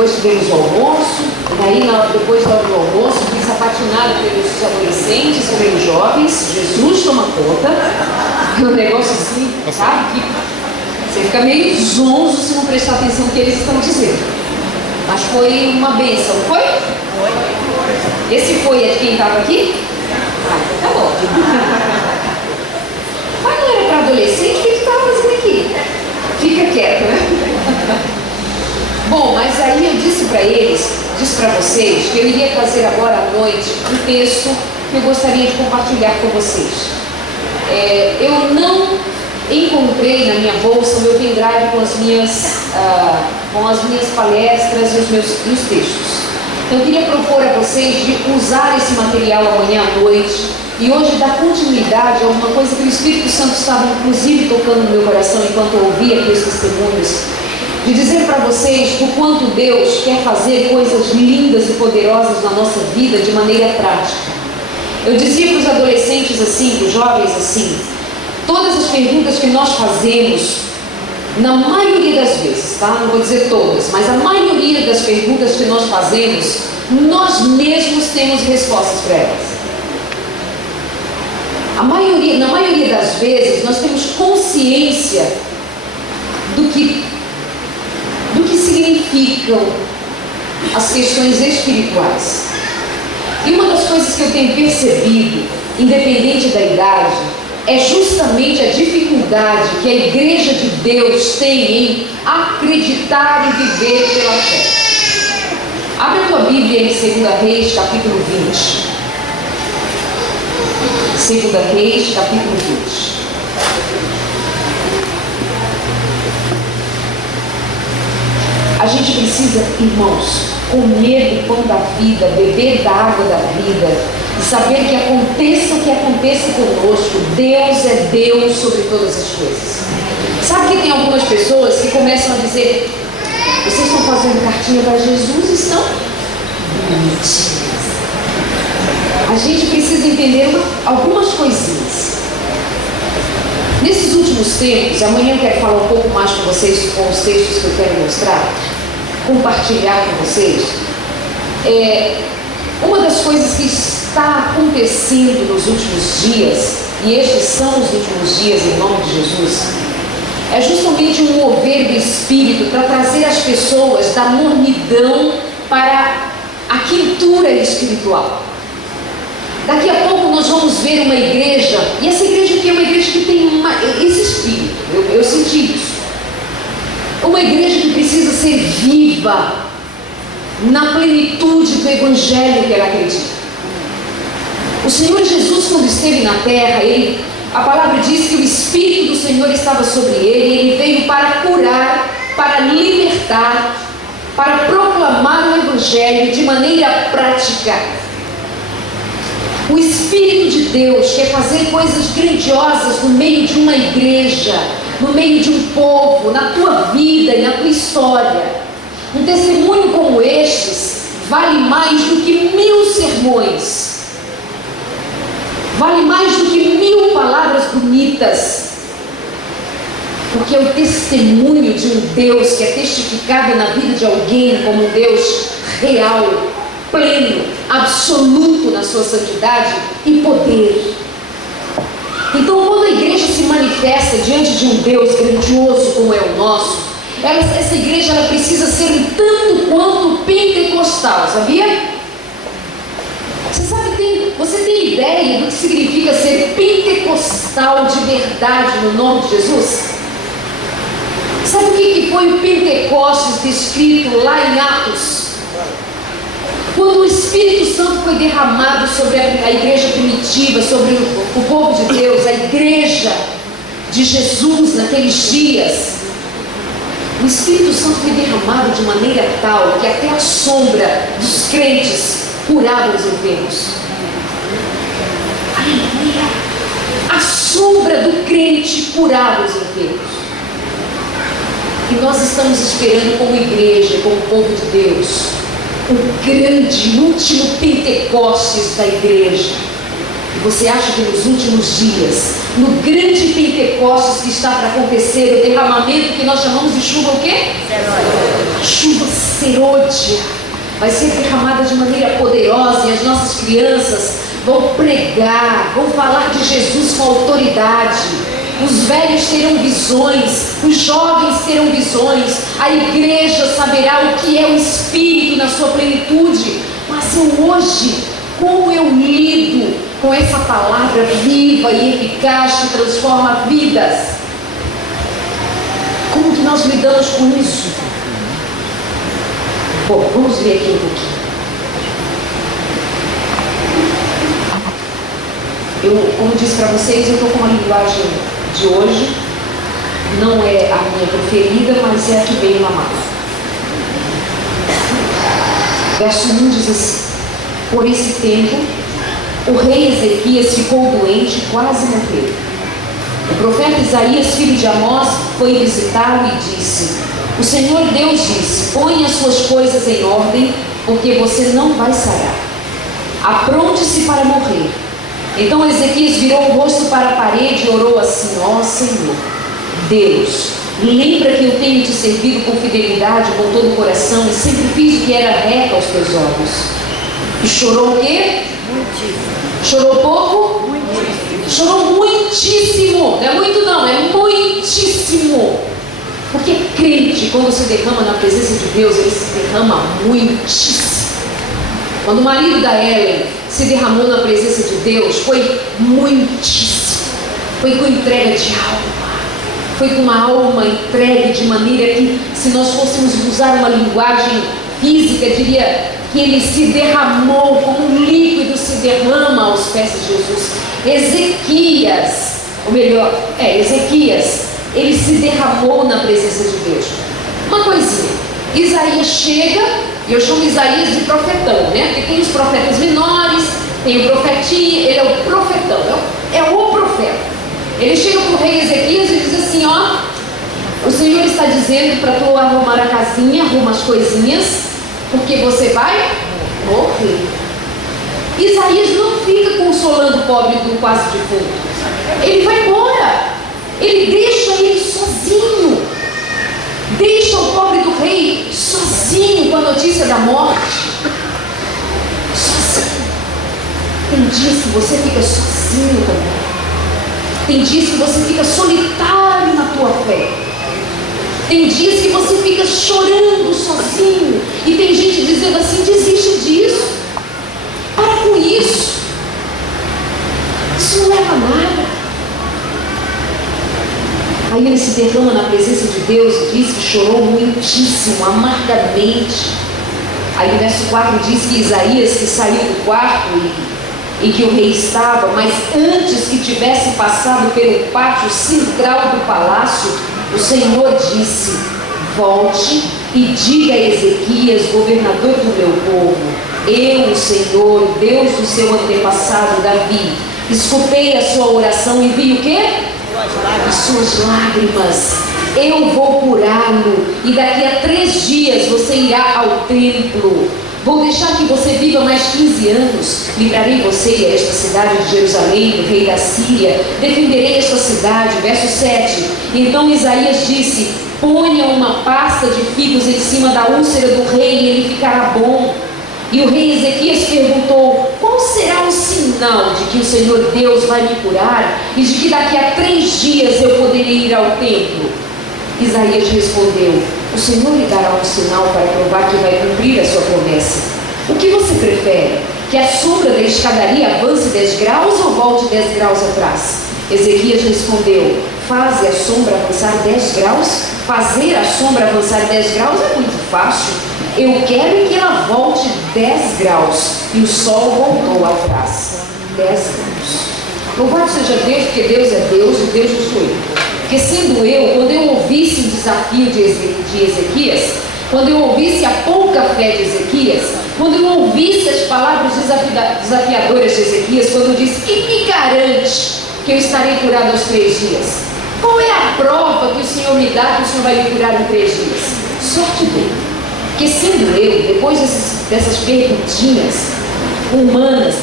Depois tivemos o almoço, e aí depois do almoço fui sapatinada pelos adolescentes, pelos jovens. Jesus toma conta. Um negócio assim, sabe? Que você fica meio zonzo se não prestar atenção no que eles estão dizendo. Mas foi uma bênção, não foi? Foi. Esse foi de quem estava aqui? Tá bom. Mas não era para adolescente, o que tu estava fazendo aqui? Fica quieto, né? Bom, mas aí eu disse para vocês, que eu iria fazer agora à noite um texto que eu gostaria de compartilhar com vocês. Eu não encontrei na minha bolsa o meu pendrive com as minhas palestras e os textos. Então eu queria propor a vocês de usar esse material amanhã à noite e hoje dar continuidade a alguma coisa que o Espírito Santo estava inclusive tocando no meu coração enquanto eu ouvia aqui os testemunhos, de dizer para vocês do quanto Deus quer fazer coisas lindas e poderosas na nossa vida de maneira prática. Eu dizia para os adolescentes assim, para os jovens assim, todas as perguntas que nós fazemos, na maioria das vezes, tá? Não vou dizer todas, mas a maioria das perguntas que nós fazemos, nós mesmos temos respostas para elas. Na maioria das vezes, nós temos consciência do que significam as questões espirituais. E uma das coisas que eu tenho percebido, independente da idade, é justamente a dificuldade que a Igreja de Deus tem em acreditar e viver pela fé. Abre a tua Bíblia em 2 Reis, capítulo 20. 2 Reis, capítulo 20. A gente precisa, irmãos, comer do pão da vida, beber da água da vida e saber que aconteça o que aconteça conosco, Deus é Deus sobre todas as coisas. Sabe que tem algumas pessoas que começam a dizer: vocês estão fazendo cartinha para Jesus? Estão? Mentira. A gente precisa entender algumas coisinhas. Nesses últimos tempos, amanhã eu quero falar um pouco mais com vocês, com os textos que eu quero mostrar, compartilhar com vocês. Uma das coisas que está acontecendo nos últimos dias, e estes são os últimos dias em nome de Jesus, é justamente um mover do Espírito para trazer as pessoas da mornidão para a quintura espiritual. Daqui a pouco nós vamos ver uma igreja, e essa igreja aqui é uma igreja que tem esse espírito, eu senti isso. Uma igreja que precisa ser viva na plenitude do evangelho que ela acredita. O Senhor Jesus, quando esteve na terra, a palavra diz que o Espírito do Senhor estava sobre ele, e ele veio para curar, para libertar, para proclamar o evangelho de maneira prática. O Espírito de Deus quer fazer coisas grandiosas no meio de uma igreja, no meio de um povo, na tua vida e na tua história. Um testemunho como estes vale mais do que 1000 sermões, vale mais do que 1000 palavras bonitas, porque é o testemunho de um Deus que é testificado na vida de alguém como um Deus real, pleno, absoluto na sua santidade e poder. Então, quando a igreja se manifesta diante de um Deus grandioso como é o nosso, essa igreja ela precisa ser um tanto quanto pentecostal, sabia? Você tem ideia do que significa ser pentecostal de verdade no nome de Jesus? Sabe o que foi o Pentecostes descrito lá em Atos? Quando o Espírito Santo foi derramado sobre a igreja primitiva, sobre o povo de Deus, a igreja de Jesus naqueles dias, o Espírito Santo foi derramado de maneira tal que até a sombra dos crentes curava os enfermos. Aleluia! A sombra do crente curava os enfermos. E nós estamos esperando como igreja, como povo de Deus, o grande, último Pentecostes da igreja. E você acha que nos últimos dias, no grande Pentecostes que está para acontecer, o derramamento que nós chamamos de chuva o quê? Chuva serôdia, vai ser derramada de maneira poderosa, e as nossas crianças vão pregar, vão falar de Jesus com autoridade. Os velhos terão visões, os jovens terão visões, a igreja saberá o que é o Espírito na sua plenitude. Mas hoje, como eu lido com essa palavra viva e eficaz que transforma vidas? Como que nós lidamos com isso? Bom, vamos ver aqui um pouquinho. Como disse para vocês, eu estou com uma linguagem de hoje, não é a minha preferida, mas é a que veio na massa. Verso 1 diz assim: por esse tempo, o rei Ezequias ficou doente e quase morreu. O profeta Isaías, filho de Amós, foi visitá-lo e disse: o Senhor Deus disse, ponha as suas coisas em ordem, porque você não vai sarar. Apronte-se para morrer. Então Ezequias virou o rosto para a parede e orou assim: ó Senhor Deus, lembra que eu tenho te servido com fidelidade, com todo o coração, e sempre fiz o que era reto aos teus olhos. E chorou o quê? Muitíssimo. Chorou pouco? Muitíssimo. Chorou muitíssimo. Não é muito não, é muitíssimo. Porque crente, quando se derrama na presença de Deus, ele se derrama muitíssimo. Quando o marido da Ellen se derramou na presença de Deus, foi muitíssimo. Foi com entrega de alma. Foi com uma alma entregue de maneira que, se nós fôssemos usar uma linguagem física, diria que ele se derramou como um líquido se derrama aos pés de Jesus. Ezequias, ele se derramou na presença de Deus. Uma coisinha, Isaías chega, e eu chamo Isaías de profetão, né? Porque tem os profetas menores, tem o profetinho, ele é o profetão, é o profeta. Ele chega para o rei Ezequias e diz assim: ó, o Senhor está dizendo para tu arrumar a casinha, arruma as coisinhas, porque você vai morrer. Isaías não fica consolando o pobre do quase defunto. Ele vai embora. Ele deixa ele sozinho. Deixa o pobre do rei sozinho com a notícia da morte. Sozinho. Tem dias que você fica sozinho também. Tem dias que você fica solitário na tua fé. Tem dias que você fica chorando sozinho. E tem gente dizendo assim: desiste disso. Para com isso. Isso não leva a nada. Aí ele se derrama na presença de Deus e diz que chorou muitíssimo, amargamente. Aí o verso 4 diz que Isaías, que saiu do quarto em que o rei estava, mas antes que tivesse passado pelo pátio central do palácio, o Senhor disse: volte e diga a Ezequias, governador do meu povo: eu, o Senhor, Deus do seu antepassado Davi, escutei a sua oração e vi o quê? As suas lágrimas. Eu vou curá-lo, e daqui a 3 dias você irá ao templo. Vou deixar que você viva mais 15 anos. Livrarei você e esta cidade de Jerusalém do rei da Síria. Defenderei esta cidade. Verso 7. Então Isaías disse: ponha uma pasta de figos em cima da úlcera do rei e ele ficará bom. E o rei Ezequias perguntou: qual será o sinal de que o Senhor Deus vai me curar e de que daqui a 3 dias eu poderei ir ao templo? Isaías respondeu: o Senhor lhe dará um sinal para provar que vai cumprir a sua promessa. O que você prefere? Que a sombra da escadaria avance 10 graus ou volte 10 graus atrás? Ezequias respondeu: faze a sombra avançar 10 graus? Fazer a sombra avançar 10 graus é muito fácil. Eu quero que ela volte 10 graus. E o sol voltou atrás. 10 graus. Louvado seja Deus, porque Deus é Deus e Deus não sou eu. Porque sendo eu, quando eu ouvisse o desafio de Ezequias, quando eu ouvisse a pouca fé de Ezequias, quando eu ouvisse as palavras desafiadoras de Ezequias, quando eu disse: quem me garante que eu estarei curado aos 3 dias? Qual é a prova que o Senhor me dá que o Senhor vai me curar em 3 dias? Sorte dele. Porque sendo eu, depois dessas perguntinhas humanas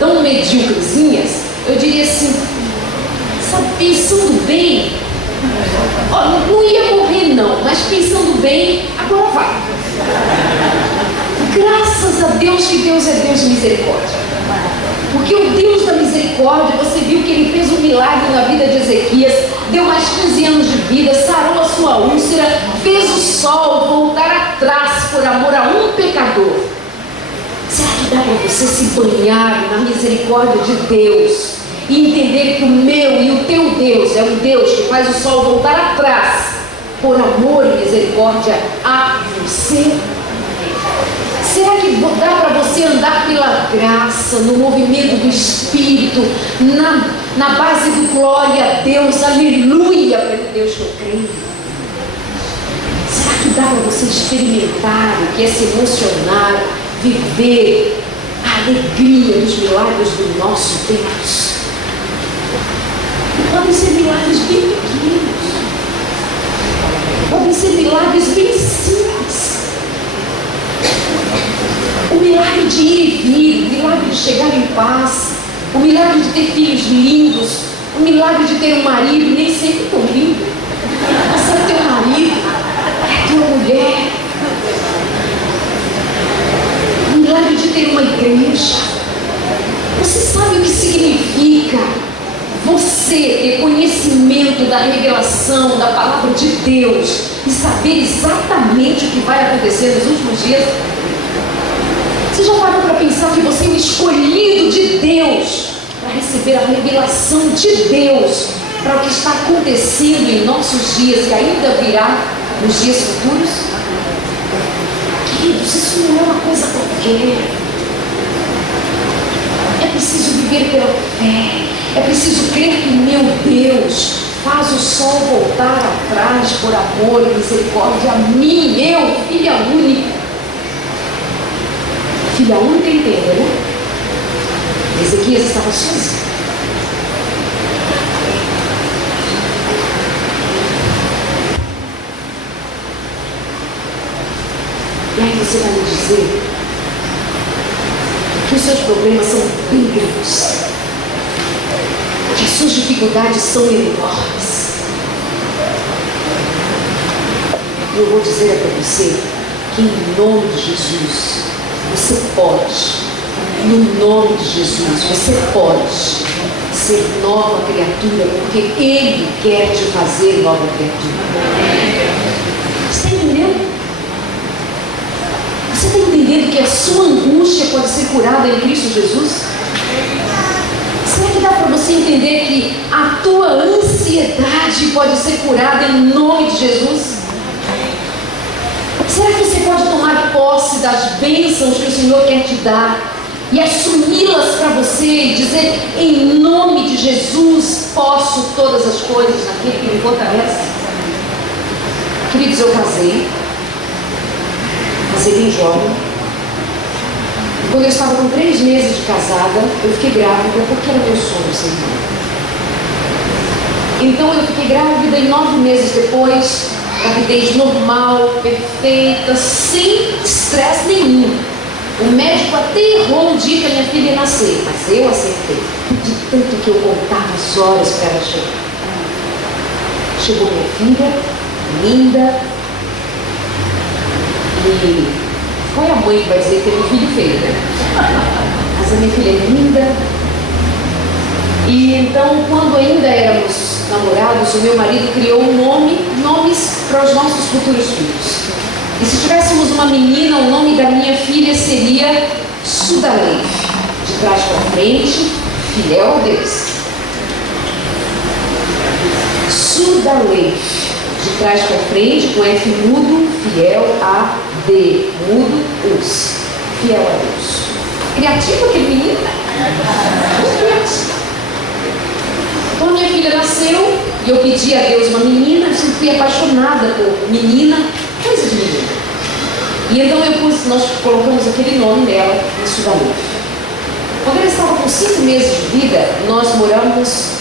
tão medíocrezinhas, eu diria assim: sabe, pensando bem, não ia morrer não, mas pensando bem, agora vai. Deus que Deus é Deus de misericórdia. Porque o Deus da misericórdia, você viu que ele fez um milagre na vida de Ezequias, deu mais 15 anos de vida, sarou a sua úlcera, fez o sol voltar atrás por amor a um pecador. Será que dá para você se banhar na misericórdia de Deus e entender que o meu e o teu Deus é um Deus que faz o sol voltar atrás por amor e misericórdia a você? Será que dá para você andar pela graça, no movimento do Espírito, na base do glória a Deus, aleluia, pelo Deus que eu creio? Será que dá para você experimentar o que é se emocionar, viver a alegria dos milagres do nosso Deus? E podem ser milagres bem pequenos, podem ser milagres bem simples. O milagre de ir e vir, o milagre de chegar em paz, o milagre de ter filhos lindos, o milagre de ter um marido, nem sempre tão lindo, mas sabe ter um marido, ter uma mulher, o milagre de ter uma igreja. Você sabe o que significa você ter conhecimento da revelação, da palavra de Deus e saber exatamente o que vai acontecer nos últimos dias? Você já parou para pensar que você é o escolhido de Deus para receber a revelação de Deus para o que está acontecendo em nossos dias e ainda virá nos dias futuros? Queridos, isso não é uma coisa qualquer. É preciso viver pela fé. É preciso crer que meu Deus faz o sol voltar atrás por amor e misericórdia a mim, eu, filha única. Filha única, entenda, né? Ezequias estava sozinho. E aí você vai me dizer que os seus problemas são bem grandes, que as suas dificuldades são enormes. E eu vou dizer para você que em nome de Jesus, você pode, no nome de Jesus, você pode ser nova criatura, porque Ele quer te fazer nova criatura. Você está entendendo? Você está entendendo que a sua angústia pode ser curada em Cristo Jesus? Será que dá para você entender que a tua ansiedade pode ser curada em nome de Jesus? Será que você pode tomar posse das bênçãos que o Senhor quer te dar e assumi-las para você e dizer, em nome de Jesus, posso todas as coisas naquele que me fortalece? Queridos, eu casei bem jovem. E quando eu estava com 3 meses de casada, eu fiquei grávida porque era meu sonho ser mãe. Então eu fiquei grávida e 9 meses depois, gravidez normal, perfeita, sem estresse nenhum. O médico até errou um dia que a minha filha ia nascer, mas eu acertei. De tanto que eu contava as horas para ela chegar. Chegou minha filha, linda. E qual é a mãe que vai dizer que teve um filho feio, né? Mas a minha filha é linda. E então, quando ainda éramos namorados, o meu marido criou nomes para os nossos futuros filhos. E se tivéssemos uma menina, o nome da minha filha seria Sudaleif, de trás para frente, fiel a Deus. Sudaleif, de trás para frente, com F mudo, fiel a D, mudo, us, fiel a Deus. Criativo aquele menino? Muito criativo. Então minha filha nasceu e eu pedi a Deus uma menina, eu sempre fui apaixonada por menina, coisa de menina. E então nós colocamos aquele nome dela em Sudaleif. Quando ela estava com 5 meses de vida, nós morávamos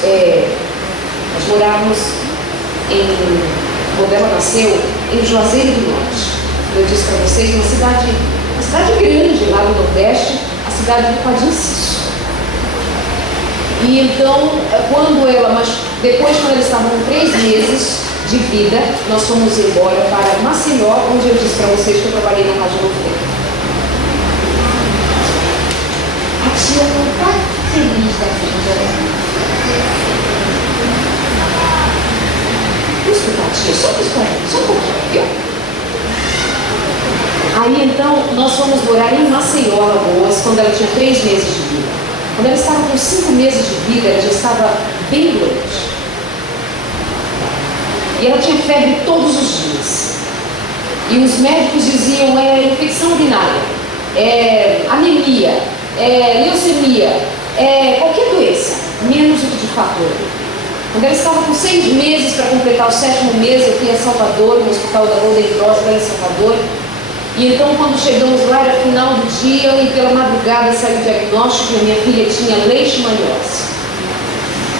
quando ela nasceu, em Juazeiro do Norte. Eu disse para vocês, uma cidade grande lá no Nordeste, a cidade do Padincis. E então, depois quando eles estavam com 3 meses de vida, nós fomos embora para Maceió, onde eu disse para vocês que eu trabalhei na Rádio Novo Tempo. A tia não está feliz daquele dia. Vou escutar, tia, só um pouquinho, viu? Aí então, nós fomos morar em Maceió, Alagoas, quando ela tinha 3 meses de vida. Quando ela estava com 5 meses de vida, ela já estava bem doente. E ela tinha febre todos os dias. E os médicos diziam, é infecção urinária, é anemia, é leucemia, é qualquer doença, menos o que de fato era. Quando ela estava com 6 meses para completar o 7º mês, eu fui a Salvador, no hospital da Golden Cross, lá em Salvador. E então, quando chegamos lá, era final do dia e pela madrugada saiu o diagnóstico que a minha filha tinha leishmaniose.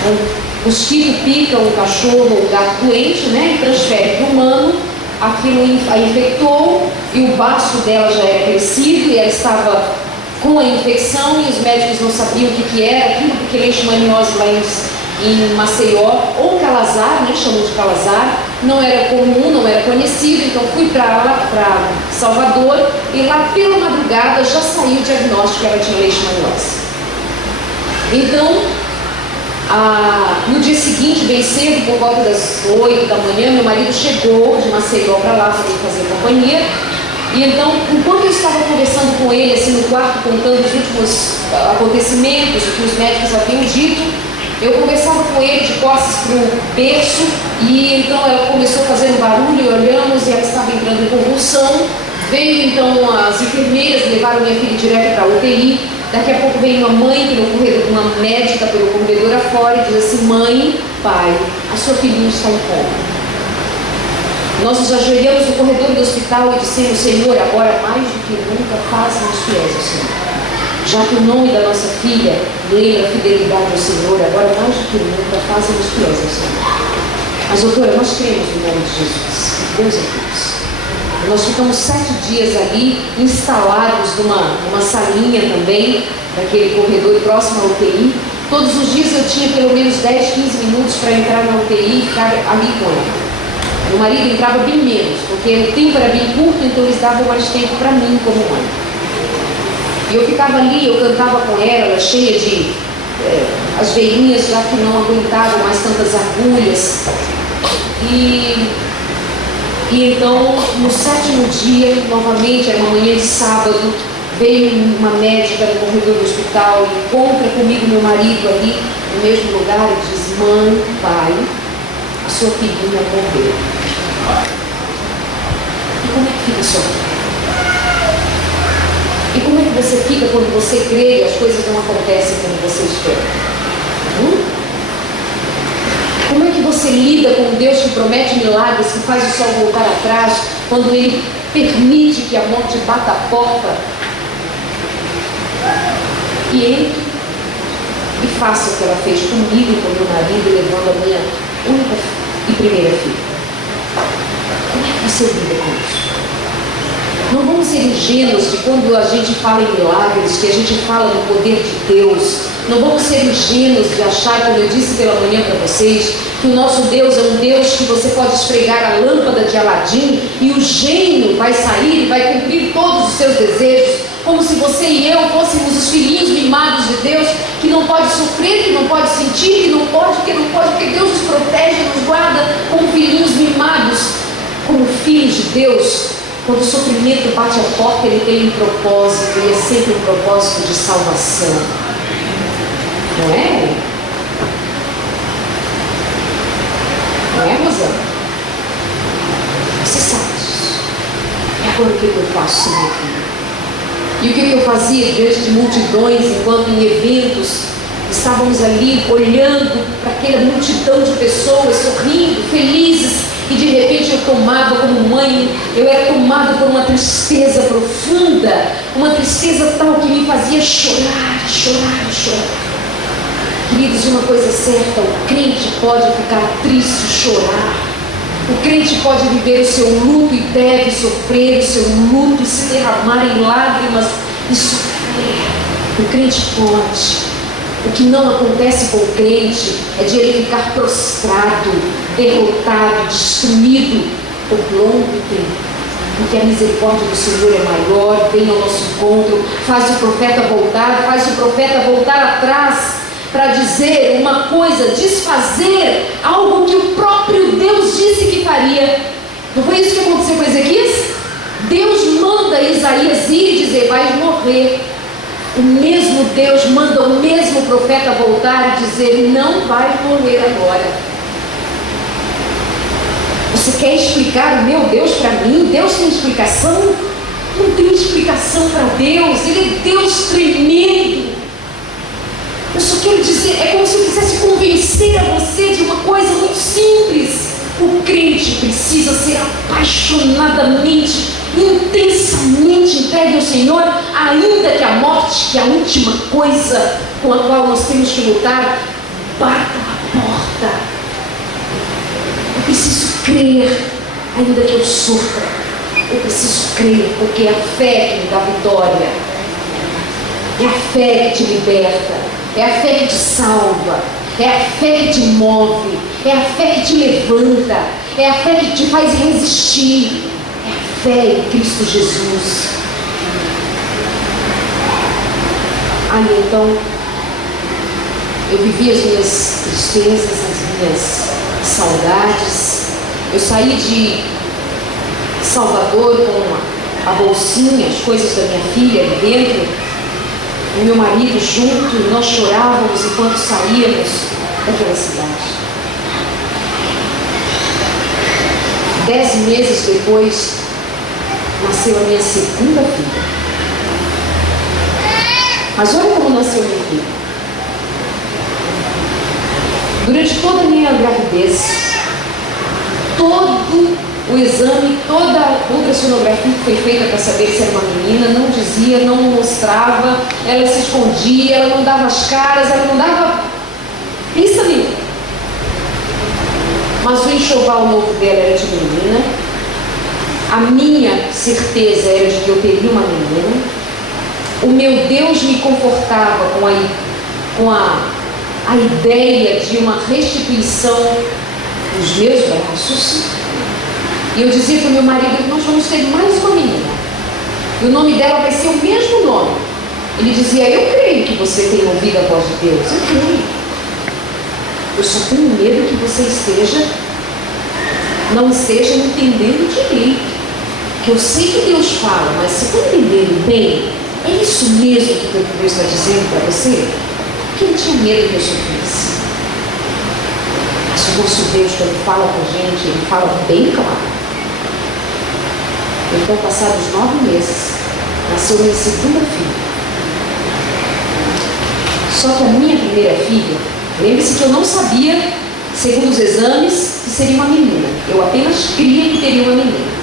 Um mosquito pica um cachorro ou um gato doente, né, e transfere para o humano, aquilo a infectou e o baço dela já era crescido e ela estava com a infecção e os médicos não sabiam o que era aquilo, porque leishmaniose lá em Maceió, ou calazar, né, chamam de calazar, não era comum, não era conhecido, então fui para Salvador e lá pela madrugada já saiu o diagnóstico que ela tinha leishmaniose. Então, no dia seguinte, bem cedo, por volta das 8 da manhã, meu marido chegou de Maceió para lá para me fazer companhia. E então, enquanto eu estava conversando com ele, assim, no quarto, contando os últimos acontecimentos, o que os médicos haviam dito, eu conversava com ele de costas para o berço, e então ela começou a fazer um barulho, olhamos e ela estava entrando em convulsão. Veio então as enfermeiras, levaram minha filha direto para a UTI. Daqui a pouco veio uma mãe pelo corredor, uma médica pelo corredor afora e diz assim: mãe, pai, a sua filhinha está em coma. Nós nos ajoelhamos no corredor do hospital e dissemos: Senhor, agora mais do que nunca, faça-nos fiéis ao Senhor. Já que o nome da nossa filha lembra a fidelidade ao Senhor, agora mais do que nunca, faça-nos fiéis ao Senhor. Mas, doutora, nós cremos no nome de Jesus. Deus é Deus. Nós ficamos 7 dias ali, instalados numa salinha também, naquele corredor próximo à UTI. Todos os dias eu tinha pelo menos 10, 15 minutos para entrar na UTI e ficar ali com ela. Meu marido entrava bem menos, porque o tempo era bem curto, então eles davam mais tempo para mim como mãe. E eu ficava ali, eu cantava com ela cheia de... as veinhas já que não aguentavam mais tantas agulhas. E então, no 7º dia, novamente, era uma manhã de sábado, veio uma médica no corredor do hospital, encontra comigo meu marido ali, no mesmo lugar, e diz: mãe, pai, a sua filhinha morreu. E como é que fica a sua vida? E como é que você fica quando você crê e as coisas não acontecem como você espera? Como é que você lida com um Deus que promete milagres, que faz o sol voltar atrás, quando Ele permite que a morte bata a porta? E entre e faça o que ela fez comigo e com meu marido, levando a minha única e primeira filha. Como é que você lida com isso? Não vamos ser ingênuos de quando a gente fala em milagres, que a gente fala no poder de Deus. Não vamos ser ingênuos de achar, como eu disse pela manhã para vocês, que o nosso Deus é um Deus que você pode esfregar a lâmpada de Aladim e o gênio vai sair e vai cumprir todos os seus desejos, como se você e eu fôssemos os filhinhos mimados de Deus, que não pode sofrer, que não pode sentir, que não pode, porque Deus nos protege, nos guarda como filhinhos mimados, como filhos de Deus. Quando o sofrimento bate a porta, ele tem um propósito, e é sempre um propósito de salvação. Não é? Não é, Rosana? Você sabe disso. E agora o que eu faço, meu filho? E o que eu fazia diante de multidões, enquanto em eventos estávamos ali olhando para aquela multidão de pessoas, sorrindo, felizes, e de repente eu tomava como mãe, eu era tomada por uma tristeza profunda, uma tristeza tal que me fazia chorar. Queridos, uma coisa certa: o crente pode ficar triste e chorar. O crente pode viver o seu luto e deve sofrer o seu luto e se derramar em lágrimas e sofrer. O crente pode. O que não acontece com o crente é de ele ficar prostrado, derrotado, destruído por longo tempo. porque a misericórdia do Senhor é maior, vem ao nosso encontro, faz o profeta voltar atrás para dizer uma coisa, desfazer algo que o próprio Deus disse que faria. Não foi isso que aconteceu com Ezequias? Deus manda Isaías ir e dizer: vai morrer. O mesmo Deus manda o mesmo profeta voltar e dizer: não vai morrer agora. Você quer explicar o meu Deus para mim? Deus tem explicação? Não tem explicação para Deus. Ele é Deus tremendo. Eu só quero dizer, é como se eu quisesse convencer a você de uma coisa muito simples. O crente precisa ser apaixonadamente, intensamente entregue ao Senhor, ainda que a morte, que é a última coisa com a qual nós temos que lutar, bata a porta. Eu preciso crer, ainda que eu sofra. Eu preciso crer, porque é a fé que me dá vitória. É a fé que te liberta. É a fé que te salva. É a fé que te move. É a fé que te levanta. É a fé que te faz resistir. É a fé em Cristo Jesus. Aí então, eu vivi as minhas tristezas, as minhas saudades. Eu saí de Salvador com a bolsinha, as coisas da minha filha ali dentro, e meu marido junto, e nós chorávamos enquanto saíamos daquela cidade. 10 meses depois, nasceu a minha segunda filha. Mas olha como nasceu a minha filha. Durante toda a minha gravidez, todo o exame, toda a ultrassonografia que foi feita para saber se era uma menina, não dizia, não mostrava, ela se escondia, ela não dava as caras, ela não dava pista nenhuma. Mas o enxoval novo dela era de menina, a minha certeza era de que eu teria uma menina, o meu Deus me confortava com a ideia de uma restituição dos meus braços. E eu dizia para o meu marido que nós vamos ter mais uma menina. E o nome dela vai ser o mesmo nome. Ele dizia: eu creio que você tenha ouvido a voz de Deus. Eu creio. Eu só tenho medo que você não esteja entendendo direito. Que eu sei que Deus fala, mas se está entendendo bem, é isso mesmo que Deus está dizendo para você? Porque ele tinha medo que eu sofresse. Mas o nosso Deus, quando fala com a gente, ele fala bem claro. Então, passados 9 meses, nasceu minha segunda filha. Só que a minha primeira filha, lembre-se que eu não sabia, segundo os exames, que seria uma menina. Eu apenas cria que teria uma menina.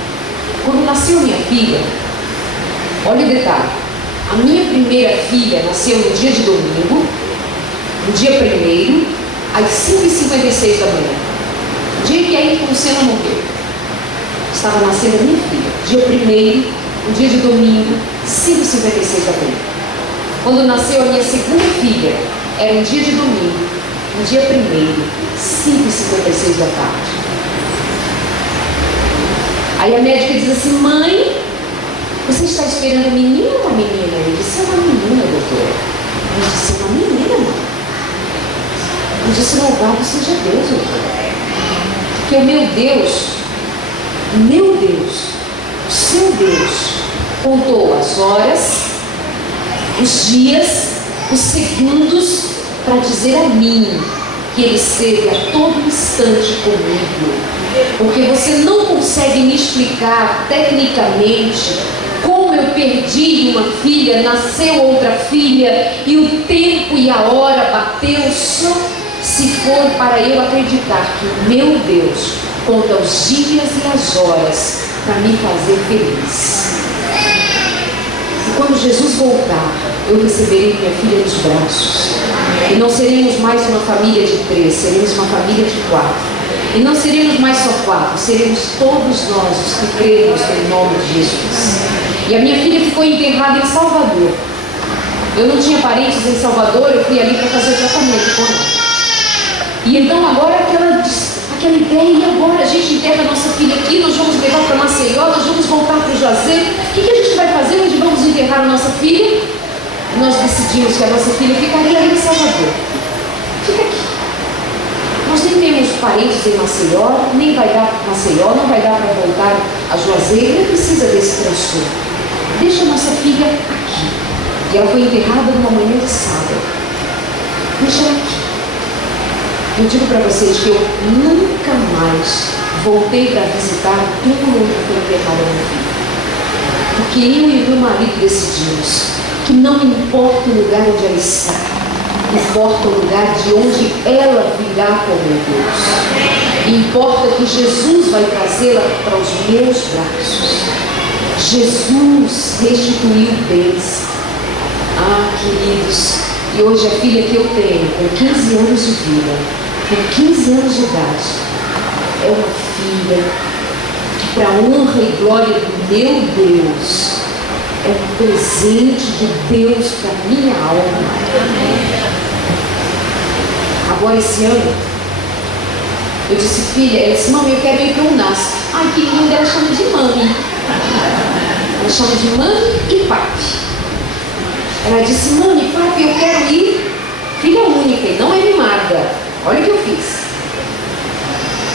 Quando nasceu minha filha, olha o detalhe. A minha primeira filha nasceu no dia de domingo, no dia 1º, às 5h56 da manhã. O dia que a Ayrton Senna morreu. Estava nascendo a minha filha. Dia 1º, no dia de domingo, 5h56 da manhã. Quando nasceu a minha segunda filha, era um dia de domingo, no dia 1º, 5h56 da tarde. Aí a médica diz assim: mãe, você está esperando um menino ou uma menina? Eu disse: é uma menina, doutora. Eu disse: é uma menina, mãe. Eu disse: louvado seja Deus, doutora. Porque o meu Deus, o seu Deus, contou as horas, os dias, os segundos, para dizer a mim que Ele esteve a todo instante comigo. Porque você não consegue me explicar tecnicamente como eu perdi uma filha, nasceu outra filha, e o tempo e a hora bateu, só se for para eu acreditar que o meu Deus conta os dias e as horas para me fazer feliz. E quando Jesus voltar, eu receberei minha filha nos braços. E não seremos mais uma família de 3, seremos uma família de 4. E não seremos mais só 4, seremos todos nós os que cremos no nome de Jesus. E a minha filha ficou enterrada em Salvador. Eu não tinha parentes em Salvador, eu fui ali para fazer o tratamento com ela. E então agora aquela ideia, e agora a gente interna a nossa filha aqui, nós vamos levar para Maceió, nós vamos voltar para o Juazeiro, o que a gente vai fazer? Onde vamos enterrar a nossa filha? Nós decidimos que a nossa filha ficaria ali em Salvador. Fica aqui. Nós nem temos parentes em Maceió, nem vai dar para Maceió, não vai dar para voltar a Juazeiro, nem precisa desse transtorno. Deixa a nossa filha aqui. E ela foi enterrada numa manhã de sábado. Deixa ela aqui. Eu digo para vocês que eu nunca mais voltei para visitar o túmulo onde foi enterrada a minha filha. Porque eu e meu marido decidimos que não importa o lugar onde ela está, importa o lugar de onde ela virá com meu Deus. E importa que Jesus vai trazê-la para os meus braços. Jesus restituiu bens. Ah, queridos, e hoje a filha que eu tenho, com 15 anos de vida, com 15 anos de idade, é uma filha que, para a honra e glória do meu Deus, é um presente de Deus para a minha alma. Agora, esse ano, eu disse, filha, ela disse, mãe, eu quero ir para o NASP. Ai, que linda, ela chama de mami. Ela chama de mami e papi. Ela disse, mami, papi, eu quero ir. Filha única, e não é mimada. Olha o que eu fiz.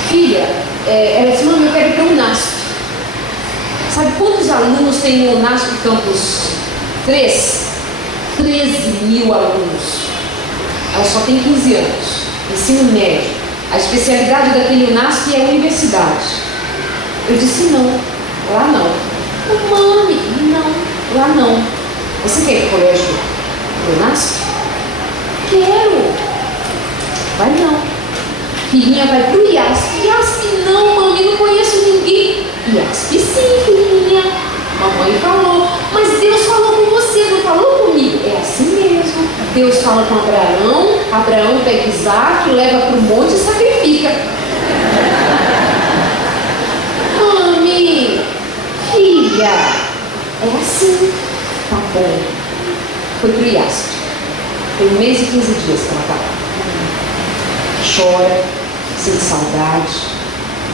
Filha, ela disse, mami, eu quero ir para o NASP. Sabe quantos alunos tem no NASP Campus 3? 13.000 alunos. Ela só tem 15 anos. Ensino médio. A especialidade daquele NASP é a universidade. Eu disse, não. Lá não. Mami, não. Lá não. Você quer ir para o colégio do NASP? Quero. Vai não. Filhinha vai para o IASP. IASP não, mami, não conheço ninguém. IASP sim, filhinha. Mamãe falou. Mas Deus falou com você, não falou comigo. É assim mesmo. Deus fala com Abraão. Abraão pega Isaac, leva para o monte e sacrifica. Mami, filha, é assim. Tá bom. Foi pro IASP. Foi 1 mês e 15 dias que ela estava. Chora, sente saudade.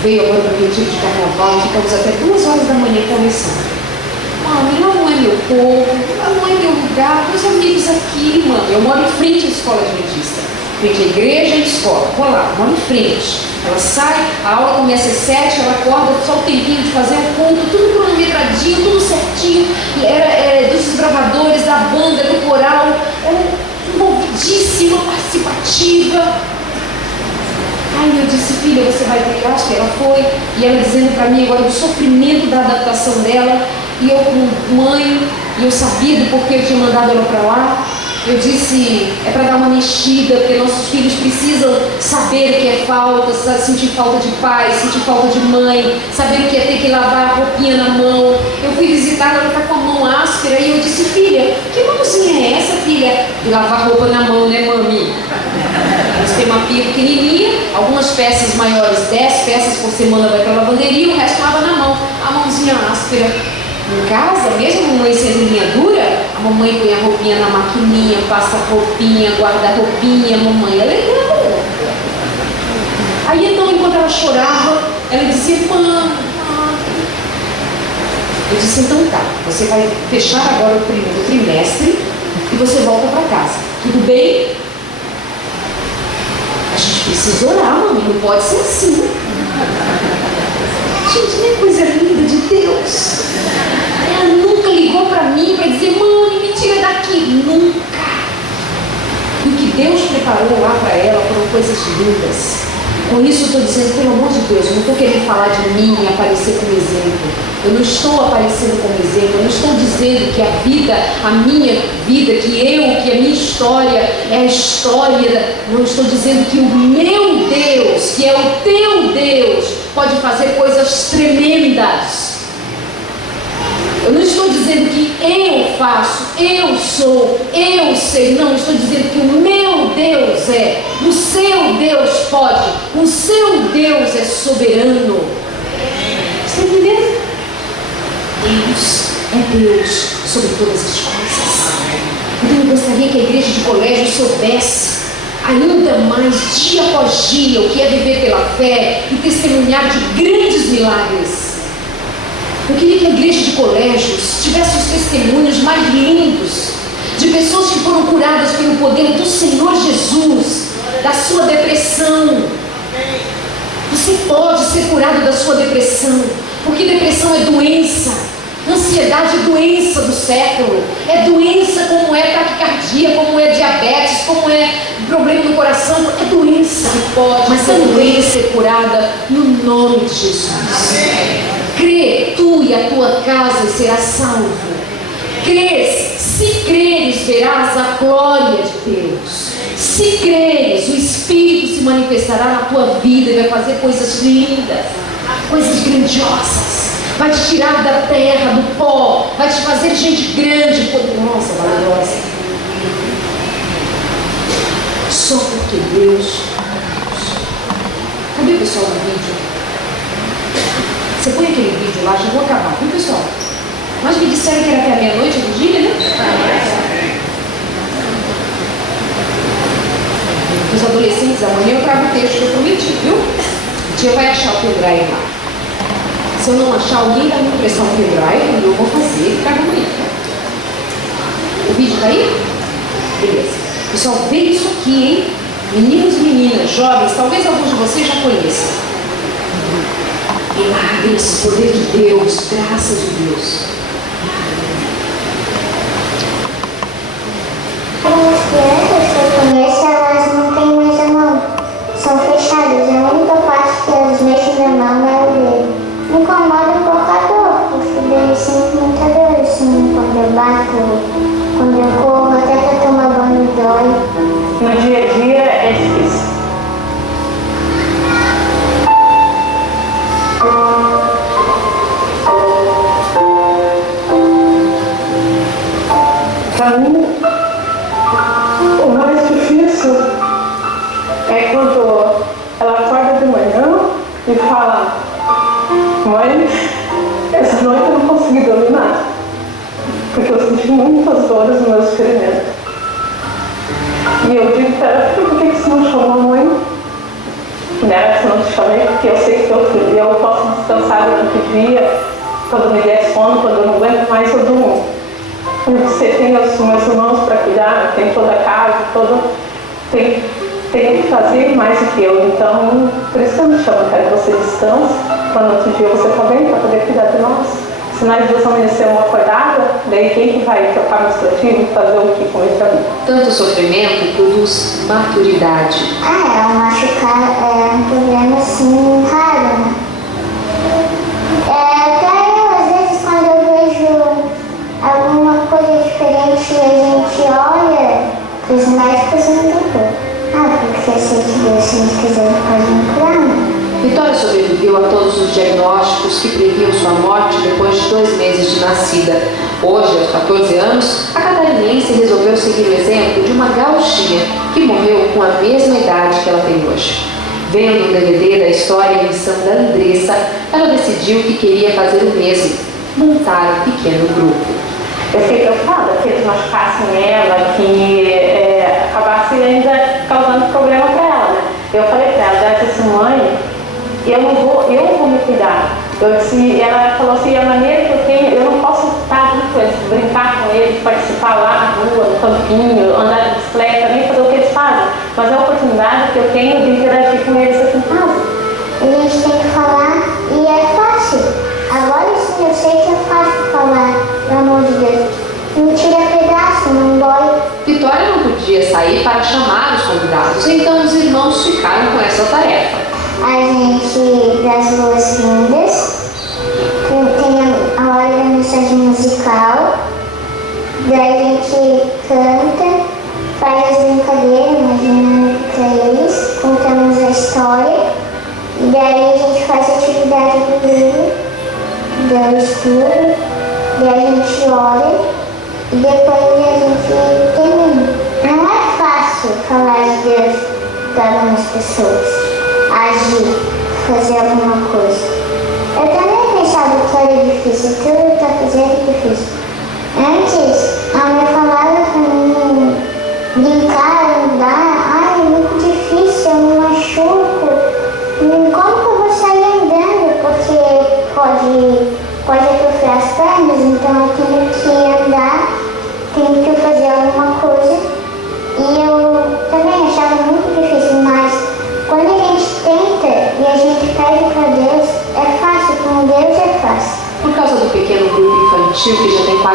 Veio agora para o retiro de carnaval, ficamos até 2 horas da manhã conversando. Mãe, lá não é meu povo, lá não é meu lugar, meus amigos aqui, mãe. Eu moro em frente à escola adventista. Frente à igreja e escola. Vou lá, moro em frente. Ela sai, a aula começa às 7, ela acorda só o tempinho de fazer o culto, tudo cronometradinho, tudo certinho. Era dos desbravadores, da banda, do coral. Ela é envolvidíssima, participativa. Aí eu disse, filha, você vai para o IASP? Ela foi, e ela dizendo para mim agora do sofrimento da adaptação dela, e eu como mãe, e eu sabia do porquê eu tinha mandado ela para lá. Eu disse, é para dar uma mexida, porque nossos filhos precisam saber o que é falta, sentir falta de pai, sentir falta de mãe, saber o que é ter que lavar a roupinha na mão. Eu fui visitar, ela está com a mão áspera, e eu disse, filha, que mãozinha é essa, filha? De lavar roupa na mão, né, mami? Nós temos uma pia pequenininha, algumas peças maiores, 10 peças por semana vai para a lavanderia, o resto lava na mão, a mãozinha áspera. Em casa, mesmo a mamãe sendo linha dura, a mamãe põe a roupinha na maquininha, passa a roupinha, guarda a roupinha, a mamãe é legal. Aí então, enquanto ela chorava, ela dizia, mãe. Eu disse, então tá, você vai fechar agora o primeiro trimestre e você volta para casa. Tudo bem? A gente precisa orar, mamãe, não pode ser assim. Gente, nem coisa linda de Deus. Ela nunca ligou para mim para dizer, mãe, me tira daqui. Nunca. E o que Deus preparou lá para ela foram coisas lindas. Com isso eu estou dizendo, pelo amor de Deus, eu não estou querendo falar de mim e aparecer como exemplo. Eu não estou aparecendo como exemplo, eu não estou dizendo que a vida, a minha vida, que a minha história é a história. Não estou dizendo que o meu Deus, que é o teu Deus, pode fazer coisas tremendas. Eu não estou dizendo que eu faço, eu sou, eu sei. Não, eu estou dizendo que o meu Deus é. O seu Deus pode. O seu Deus é soberano. Você está entendendo? Deus é Deus sobre todas as coisas. Então eu gostaria que a igreja de colégio soubesse ainda mais, dia após dia, o que é viver pela fé e testemunhar de grandes milagres. Eu queria que a igreja de Colégios tivesse os testemunhos mais lindos de pessoas que foram curadas pelo poder do Senhor Jesus, da sua depressão. Você pode ser curado da sua depressão, porque depressão é doença. Ansiedade é doença do século, é doença como é taquicardia, como é diabetes, como é problema no coração, é doença que pode, mas também ser curada no nome de Jesus. Crê, tu e a tua casa serás salvo. Crês, se creres verás a glória de Deus. Se creres, o Espírito se manifestará na tua vida e vai fazer coisas lindas, coisas grandiosas. Vai te tirar da terra, do pó, vai te fazer gente grande, poderosa, valorosa. Só porque Deus. Cadê o pessoal do vídeo? Você põe aquele vídeo lá, já vou acabar, viu pessoal? Mas me disseram que era até a meia-noite do dia, né? Os adolescentes, amanhã eu trago o texto que eu prometi, viu? O dia vai achar o pendrive lá. Se eu não achar, alguém vai me emprestar um pendrive e eu vou fazer e trago amanhã. O vídeo tá aí? Beleza. Pessoal, vê isso aqui, hein? Meninos e meninas, jovens, talvez alguns de vocês já conheçam. Milagres, poder de Deus, graça de Deus. As crianças que eu conheço, elas não têm mais a mão. São fechadas. A única parte que elas mexem na mão é o dedo. Me incomoda um pouco a dor, porque eu sinto muita dor, assim, quando eu bato, quando eu corro, até pra tomar banho dói. No dia a dia é difícil. Para mim, o mais difícil é quando ela acorda de manhã e fala: mãe, essa noite eu não consegui dormir nada, porque eu senti muitas dores no meu experimento. E eu digo para ela: por que você não chamou a mãe? Né, se eu não te chamei, porque eu sei que eu posso descansar durante o dia, quando me der sono, quando eu não aguento mais, eu durmo. Você tem os meus irmãos para cuidar, tem toda a casa, tem que fazer mais do que eu. Então, por isso que eu me chamo, quero que você descanse, quando outro dia você está bem, para poder cuidar de nós. Se nós duas amanhecermos acordada, daí quem que vai trocar meus pratinhos e fazer o que com ele para mim? Tanto sofrimento produz maturidade. O machucar é um problema assim raro, né? Até eu, às vezes, quando eu vejo alguma coisa diferente, a gente olha para os médicos e não tem dor. Porque se Deus quiser, pode me curar, né? Vitória sobreviveu a todos os diagnósticos que previam sua morte depois de 2 meses de nascida. Hoje, aos 14 anos, a catarinense resolveu seguir o exemplo de uma gauchinha que morreu com a mesma idade que ela tem hoje. Vendo o DVD da história e missão da Andressa, ela decidiu que queria fazer o mesmo, montar um pequeno grupo. Eu fiquei preocupada que eles machucassem ela, que acabasse ainda causando problema para ela, né? Eu falei para ela: ela disse: mãe, eu vou me cuidar. Ela falou assim: a maneira que eu tenho, eu não posso estar junto com eles, brincar com eles, participar lá na rua, no campinho, andar de bicicleta, nem fazer o que eles fazem, mas é a oportunidade que eu tenho de interagir com eles aqui em casa. A gente tem que falar e é fácil. Agora sim eu sei que é fácil falar, pelo amor de Deus. Não tira pedaço, não dói. Vitória não podia sair para chamar os convidados, então os irmãos ficaram com essa tarefa. A gente dá as boas-vindas, tem a hora da mensagem musical, daí a gente canta, faz as brincadeiras, imaginando para eles, contamos a história, e daí a gente faz a atividade do livro, do estudo, daí a gente ora e depois a gente termina. Não é fácil falar de Deus para algumas pessoas. Agir, fazer alguma coisa. Eu também pensava que era difícil, tudo está fazendo é difícil. Antes, a mãe falava para mim brincar, andar, é muito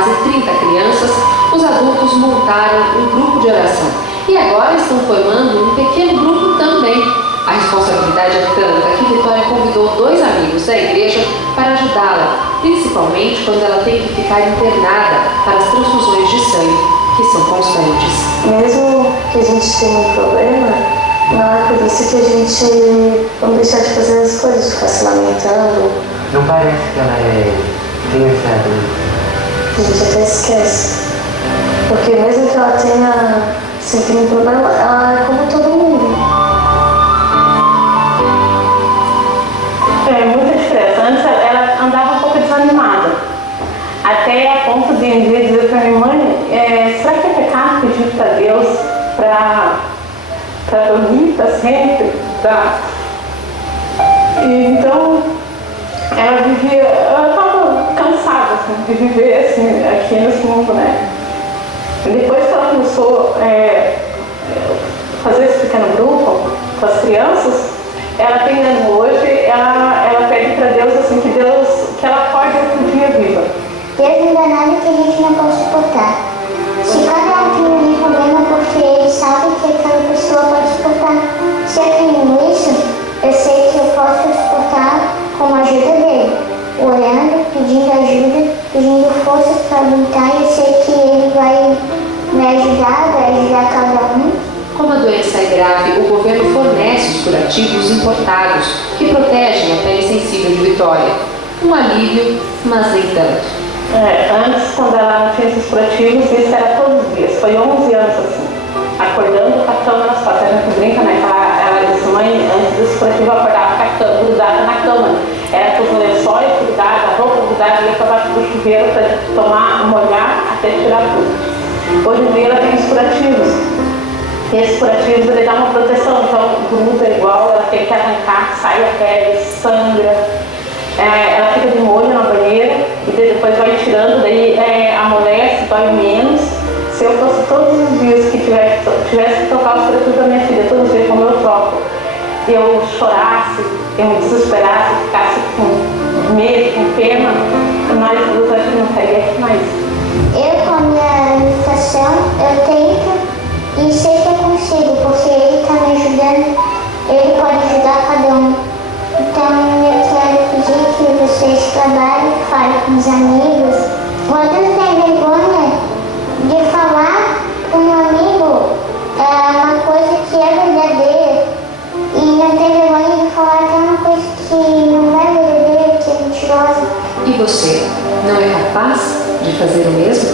quase 30 crianças, os adultos montaram um grupo de oração e agora estão formando um pequeno grupo também. A responsabilidade é tanta que Vitória convidou 2 amigos da igreja para ajudá-la, principalmente quando ela tem que ficar internada para as transfusões de sangue, que são constantes. Mesmo que a gente tenha um problema, não é por isso que a gente não deixar de fazer as coisas, ficar se lamentando. Não parece que ela tem essa dor. A gente até esquece. Porque mesmo que ela tenha sentido um problema, ela é como todo mundo. É muita diferença. Antes ela andava um pouco desanimada. Até a ponto de um dia dizer para minha mãe, será que é pecado pedir para Deus para dormir para sempre? E então ela estava cansada assim, de viver assim, aqui nesse mundo, né? Depois que ela começou a fazer esse pequeno grupo com as crianças, ela tem hoje, ela pede para Deus assim, que ela acorde outro dia viva. Deus não dá nada que a gente não pode suportar. Se cada um tem um problema, porque ele sabe que aquela pessoa pode suportar. Se eu tenho isso, eu sei que eu posso suportar com a ajuda dele. Orando, pedindo ajuda, pedindo força para lutar, e eu sei que ele vai me ajudar, vai ajudar cada um. Como a doença é grave, o governo fornece os curativos importados que protegem a pele sensível de Vitória. Um alívio, mas nem tanto. Antes, quando ela não tinha esses curativos, isso era todos os dias. Foi 11 anos assim, acordando com a cama nas costas. A gente brinca, né? Ela disse, mãe, antes desse curativo eu acordava com a cama, grudada na cama. Era com os lençóis grudados, a roupa grudada, ia para baixo do chuveiro para molhar até tirar tudo. Hoje em dia ela tem os curativos. E esses curativos ele dá uma proteção, então gruda igual, ela tem que arrancar, sai a pele, sangra. Ela fica de molho na banheira e depois vai tirando, daí amolece, dói menos. Se eu fosse todos os dias que tivesse que trocar os curativos da minha filha, todos os dias como eu troco, eu chorasse, eu me desesperasse, ficasse com medo, com pena, nós duas acho que não estaria aqui mais. Eu, com a minha limitação, eu tento e sei que eu consigo, porque ele está me ajudando, ele pode ajudar cada um. Então eu quero pedir que vocês trabalhem, falem com os amigos. Quando não tem vergonha de falar com um amigo uma coisa que é verdadeira, e não tem vergonha de falar até uma coisa que não é verdadeira, que é mentirosa. E você, não é capaz de fazer o mesmo?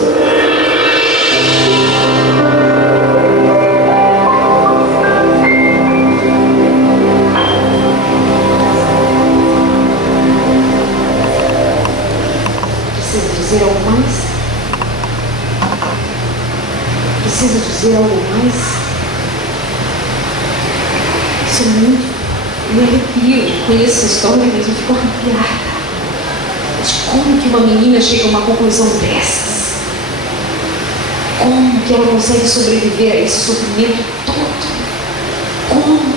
Dizer algo mais? Preciso dizer algo mais? Isso é muito. Me arrepio de conhecer essa história, mas eu fico arrepiada. De como que uma menina chega a uma conclusão dessas? Como que ela consegue sobreviver a esse sofrimento todo? Como?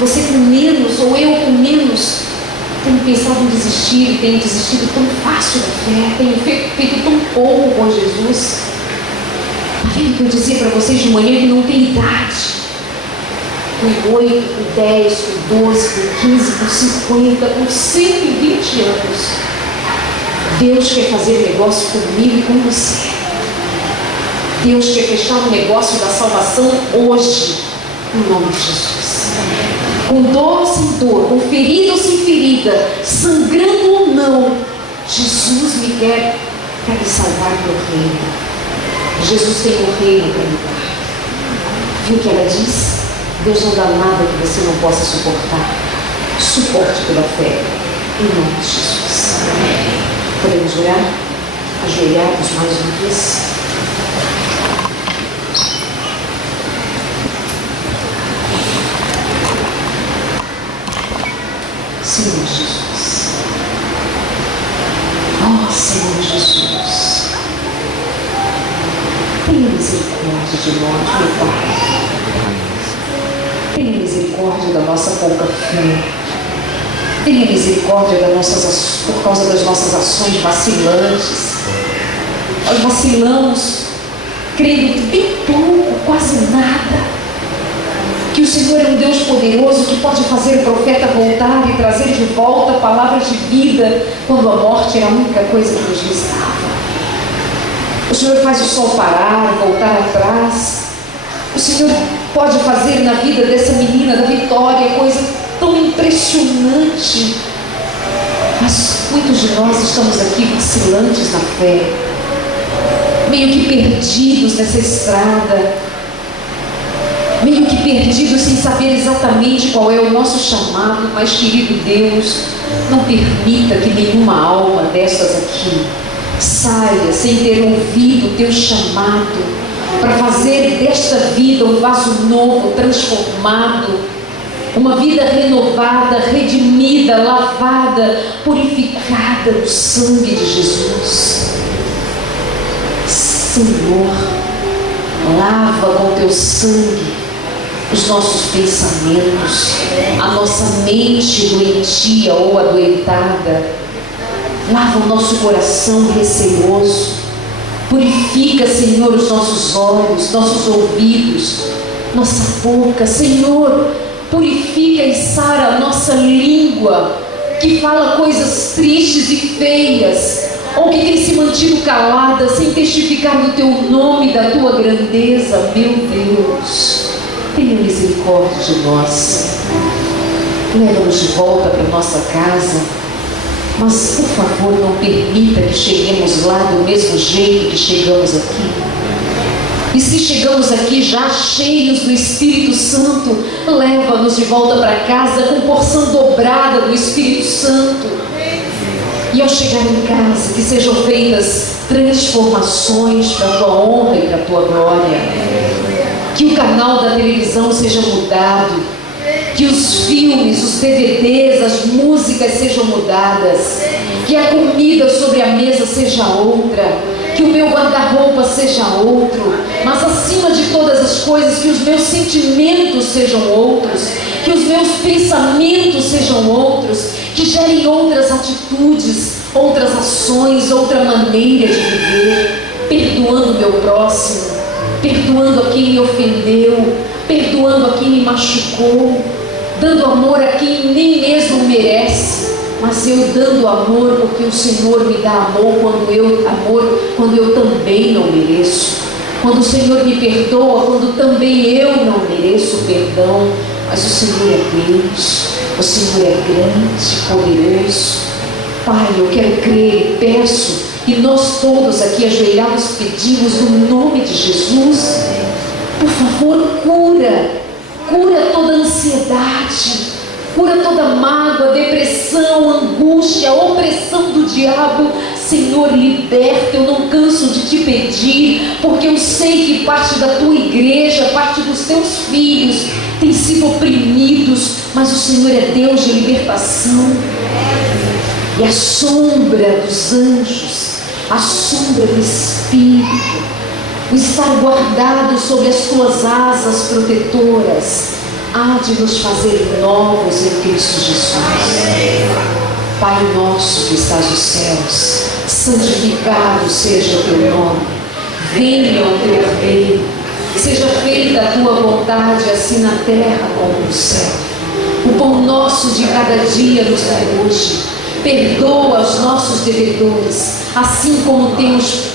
Você com menos, ou eu com menos, tenho pensado em desistir e tenho desistido tão fácil da fé, tenho feito tão pouco com Jesus. Está vendo que eu dizia para vocês de manhã que não tem idade? Com 8, com 10, com 12, com 15, com 50, com 120 anos. Deus quer fazer negócio comigo e com você. Deus quer fechar o negócio da salvação hoje, em nome de Jesus. Com dor ou sem dor, com ferida ou sem ferida, sangrando ou não, Jesus me quer me salvar pelo reino. Jesus tem um reino para me dar. Viu o que ela diz? Deus não dá nada que você não possa suportar. Suporte pela fé, em nome de Jesus. Podemos orar? Ajoelhados mais uma vez. Senhor Jesus, ó Senhor Jesus, tenha misericórdia de nós, meu Pai. Tenha misericórdia da nossa pouca fé. Tenha misericórdia por causa das nossas ações vacilantes. Nós vacilamos, crendo bem pouco, quase nada. Que o Senhor é um Deus poderoso que pode fazer o profeta voltar e trazer de volta palavras de vida, quando a morte era a única coisa que nos restava. O Senhor faz o sol parar, voltar atrás. O Senhor pode fazer na vida dessa menina, da Vitória, coisa tão impressionante. Mas muitos de nós estamos aqui vacilantes na fé, meio que perdidos nessa estrada, meio que perdidos sem saber exatamente qual é o nosso chamado. Mas, querido Deus, não permita que nenhuma alma dessas aqui saia sem ter ouvido o teu chamado para fazer desta vida um vaso novo, transformado, uma vida renovada, redimida, lavada, purificada no sangue de Jesus. Senhor, lava com teu sangue os nossos pensamentos, a nossa mente doentia ou adoentada. Lava o nosso coração receoso. Purifica, Senhor, os nossos olhos, nossos ouvidos, nossa boca. Senhor, purifica e sara a nossa língua, que fala coisas tristes e feias, ou que tem se mantido calada, sem testificar do teu nome, da tua grandeza. Meu Deus, tenha misericórdia de nós. Leva-nos de volta para nossa casa, mas, por favor, não permita que cheguemos lá do mesmo jeito que chegamos aqui. E se chegamos aqui já cheios do Espírito Santo, leva-nos de volta para casa com porção dobrada do Espírito Santo. E ao chegar em casa, que sejam feitas transformações para a tua honra e para a tua glória. Que o canal da televisão seja mudado, que os filmes, os DVDs, as músicas sejam mudadas, que a comida sobre a mesa seja outra, que o meu guarda-roupa seja outro, mas acima de todas as coisas, que os meus sentimentos sejam outros, que os meus pensamentos sejam outros, que gerem outras atitudes, outras ações, outra maneira de viver, perdoando o meu próximo, perdoando a quem me ofendeu, perdoando a quem me machucou, dando amor a quem nem mesmo merece, mas eu dando amor porque o Senhor me dá amor quando eu também não mereço, quando o Senhor me perdoa quando também eu não mereço perdão. Mas o Senhor é Deus, o Senhor é grande, poderoso. Pai, eu quero crer e peço, e nós todos aqui ajoelhados pedimos no nome de Jesus, por favor, cura toda ansiedade, cura toda mágoa, depressão, angústia, opressão do diabo. Senhor, liberta. Eu não canso de te pedir, porque eu sei que parte da tua igreja, parte dos teus filhos tem sido oprimidos, mas o Senhor é Deus de libertação. E a sombra dos anjos, a sombra do Espírito, o estar guardado sob as tuas asas protetoras, há de nos fazer novos em Cristo Jesus. Pai nosso que estás nos céus, santificado seja o teu nome, venha o teu reino, seja feita a tua vontade, assim na terra como no céu. O pão nosso de cada dia nos dai hoje, perdoa os nossos devedores, assim como temos.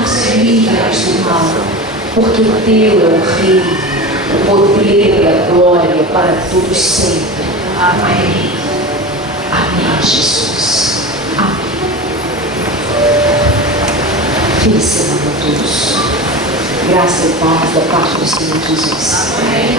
Nos livra-nos do mal, porque teu é o reino, o poder e a glória para todos sempre. Amém. Amém, Jesus. Amém. Feliz semana a todos. Graça e paz da parte do Senhor Jesus. Amém.